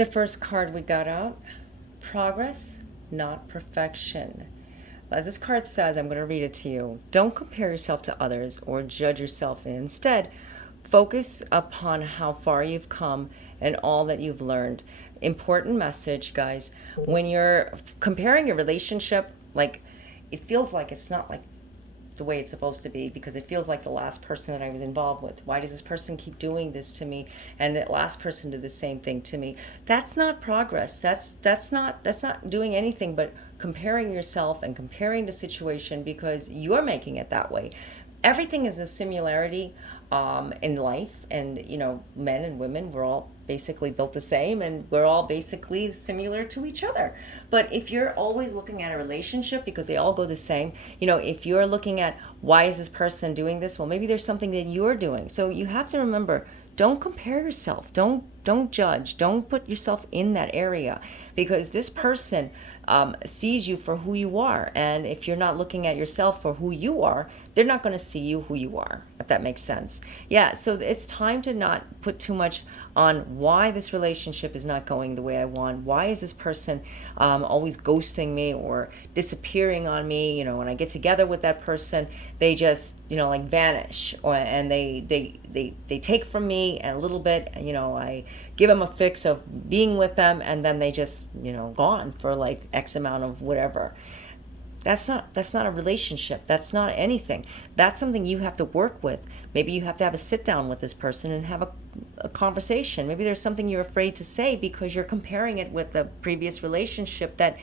The first card we got out, progress, not perfection. As this card says, I'm going to read it to you. Don't compare yourself to others or judge yourself. Instead, focus upon how far you've come and all that you've learned. Important message, guys. When you're comparing your relationship, like, it feels like it's not like the way it's supposed to be, because it feels like the last person that I was involved with. Why does this person keep doing this to me? And that last person did the same thing to me. That's not progress. That's not doing anything but comparing yourself and comparing the situation, because you're making it that way. Everything is a similarity in life, and men and women, we're all basically built the same, and we're all basically similar to each other. But if you're always looking at a relationship because they all go the same, if you're looking at why is this person doing this, well, maybe there's something that you're doing. So you have to remember, don't compare yourself, don't judge, don't put yourself in that area, because this person sees you for who you are. And if you're not looking at yourself for who you are, they're not going to see you who you are, if that makes sense. Yeah, so it's time to not put too much on why this relationship is not going the way I want. Why is this person always ghosting me or disappearing on me? When I get together with that person, they just, like vanish, and they take from me a little bit. I give them a fix of being with them, and then they just, gone for like X amount of whatever. That's not a relationship. That's not anything. That's something you have to work with. Maybe you have to have a sit down with this person and have a conversation. Maybe there's something you're afraid to say because you're comparing it with the previous relationship that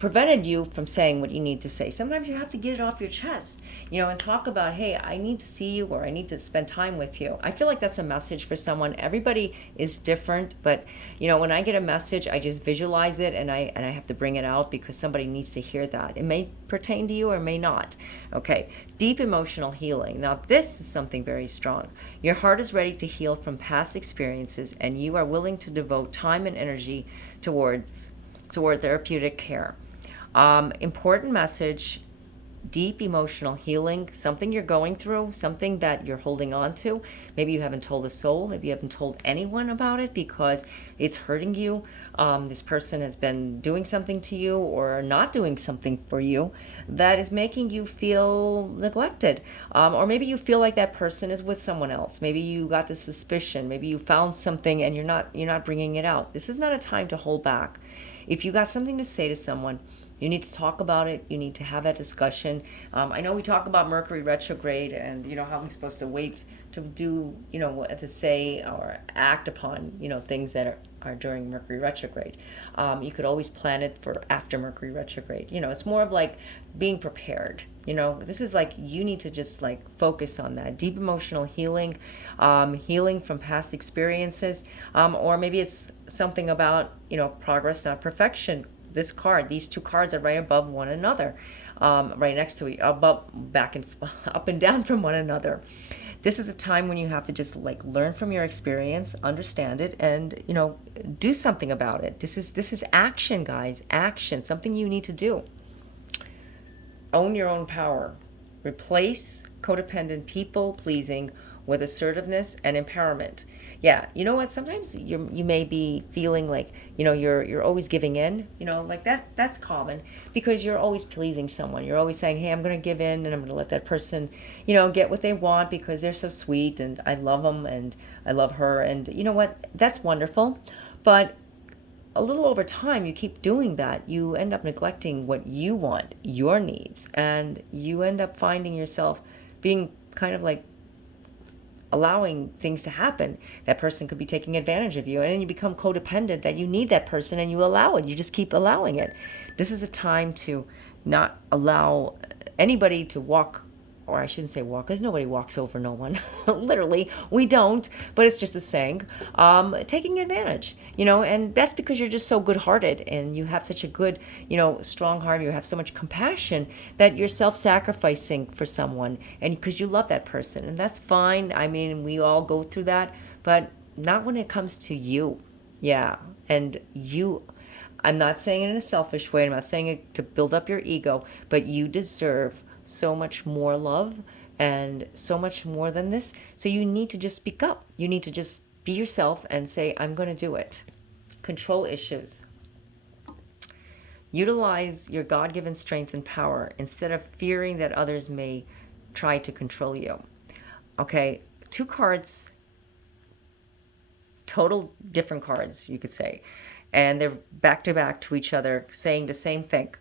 prevented you from saying what you need to say. Sometimes you have to get it off your chest, and talk about, hey, I need to see you, or I need to spend time with you. I feel like that's a message for someone. Everybody is different, but when I get a message, I just visualize it, and I have to bring it out because somebody needs to hear that. It may pertain to you or may not. Okay, deep emotional healing. Now, this is something very strong. Your heart is ready to heal from past experiences, and you are willing to devote time and energy toward therapeutic care. Important message, deep emotional healing, something you're going through, something that you're holding on to. Maybe you haven't told a soul, maybe you haven't told anyone about it because it's hurting you. This person has been doing something to you or not doing something for you that is making you feel neglected. Or maybe you feel like that person is with someone else. Maybe you got the suspicion, maybe you found something and you're not bringing it out. This is not a time to hold back. If you got something to say to someone, you need to talk about it. You need to have that discussion. I know we talk about Mercury retrograde and how we're supposed to wait to do, what to say or act upon, things that are during Mercury retrograde. You could always plan it for after Mercury retrograde. It's more of like being prepared. This is like you need to just like focus on that deep emotional healing, healing from past experiences, or maybe it's something about progress, not perfection. These two cards are right above one another, right next to each, above, back and up and down from one another. This is a time when you have to just like learn from your experience, understand it, and do something about it. This is action, guys. Action. Something you need to do. Own your own power. Replace codependent people pleasing with assertiveness and empowerment. Yeah, you know what? Sometimes you may be feeling like you're always giving in. Like that's common because you're always pleasing someone. You're always saying, "Hey, I'm going to give in, and I'm going to let that person, get what they want because they're so sweet, and I love them, and I love her." And you know what? That's wonderful, but a little over time, you keep doing that, you end up neglecting what you want, your needs, and you end up finding yourself being kind of like allowing things to happen. That person could be taking advantage of you, and then you become codependent that you need that person and you allow it. You just keep allowing it. This is a time to not allow anybody to walk, or I shouldn't say walk, because nobody walks over no one. Literally, we don't, but it's just a saying. Taking advantage, and that's because you're just so good-hearted and you have such a good, strong heart. You have so much compassion that you're self-sacrificing for someone, and because you love that person, and that's fine. I mean, we all go through that, but not when it comes to you. Yeah, and you. I'm not saying it in a selfish way. I'm not saying it to build up your ego, but you deserve so much more love and so much more than this. So you need to just speak up. You need to just be yourself and say, I'm going to do it. control issues. Utilize your God-given strength and power instead of fearing that others may try to control you. Okay, two cards, total different cards, you could say. And they're back to back to each other, saying the same thing.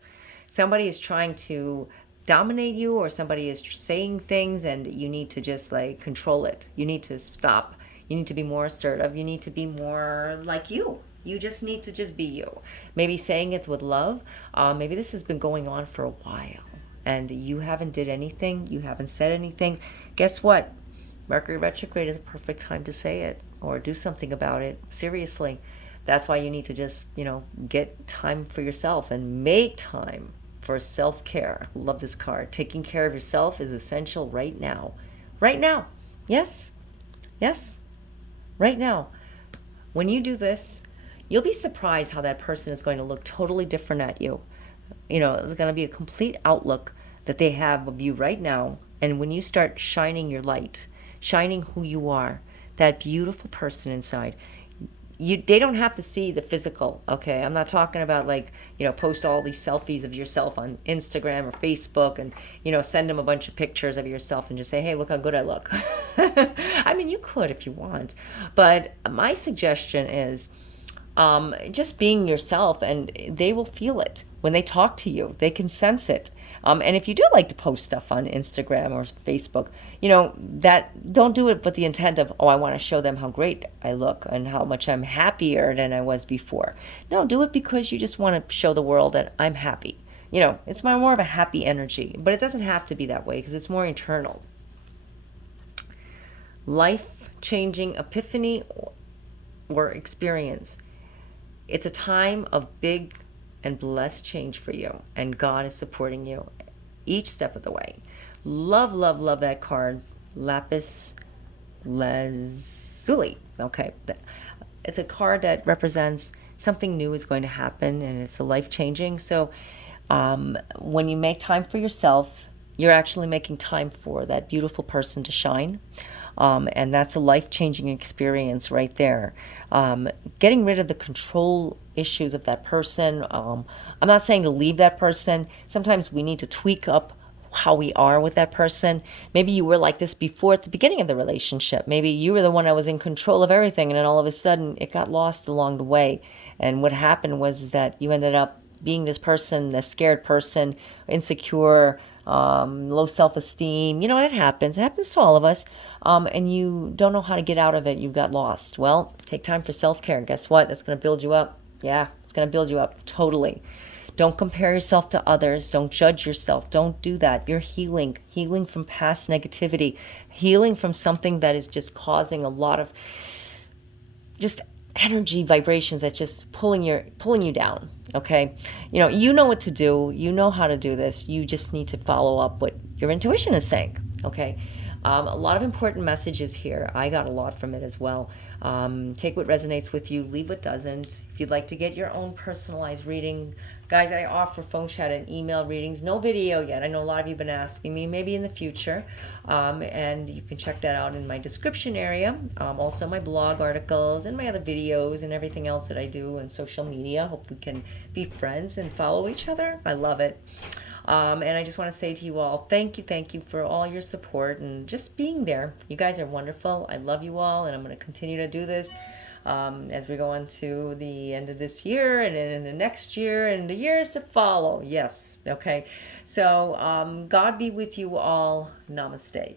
Somebody is trying to dominate you, or somebody is saying things, and you need to just like control it. You need to stop. You need to be more assertive. You need to be more like you. You just need to just be you. Maybe saying it with love. Maybe this has been going on for a while and you haven't did anything. You haven't said anything. Guess what? Mercury retrograde is a perfect time to say it or do something about it. Seriously. That's why you need to just, get time for yourself and make time for self-care. Love this card. Taking care of yourself is essential right now. Right now. Yes. Yes. Right now. When you do this, you'll be surprised how that person is going to look totally different at you. It's going to be a complete outlook that they have of you right now. And when you start shining your light, shining who you are, that beautiful person inside, they don't have to see the physical. Okay, I'm not talking about like post all these selfies of yourself on Instagram or Facebook and send them a bunch of pictures of yourself and just say, hey, look how good I look. I mean, you could if you want, but my suggestion is just being yourself, and they will feel it when they talk to you. They can sense it. And if you do like to post stuff on Instagram or Facebook, that don't do it with the intent of, oh, I want to show them how great I look and how much I'm happier than I was before. No, do it because you just want to show the world that I'm happy. It's more of a happy energy, but it doesn't have to be that way because it's more internal. Life-changing epiphany or experience. It's a time of big and blessed change for you, and God is supporting you each step of the way. Love, love, love that card. Lapis lazuli. Okay. It's a card that represents something new is going to happen, and it's a life-changing. So when you make time for yourself, you're actually making time for that beautiful person to shine. And that's a life-changing experience right there. Getting rid of the control issues of that person. I'm not saying to leave that person. Sometimes we need to tweak up how we are with that person. Maybe you were like this before at the beginning of the relationship. Maybe you were the one that was in control of everything, and then all of a sudden it got lost along the way. And what happened was that you ended up being this person, a scared person, insecure, low self-esteem. It happens. It happens to all of us. And you don't know how to get out of it. You got lost. Well, take time for self-care. Guess what? That's going to build you up. Yeah, it's going to build you up. Totally. Don't compare yourself to others. Don't judge yourself. Don't do that. You're healing. Healing from past negativity. Healing from something that is just causing a lot of just energy vibrations that's just pulling you down. Okay, you know what to do. You know how to do this. You just need to follow up what your intuition is saying. Okay, a lot of important messages here. I got a lot from it as well. Take what resonates with you, leave what doesn't. If you'd like to get your own personalized reading, guys, I offer phone chat and email readings. No video yet. I know a lot of you have been asking me, maybe in the future. And you can check that out in my description area. Also my blog articles and my other videos and everything else that I do in social media. Hope we can be friends and follow each other. I love it. And I just want to say to you all, thank you for all your support and just being there. You guys are wonderful. I love you all, and I'm going to continue to do this as we go on to the end of this year and in the next year and the years to follow. Yes. Okay. So God be with you all. Namaste.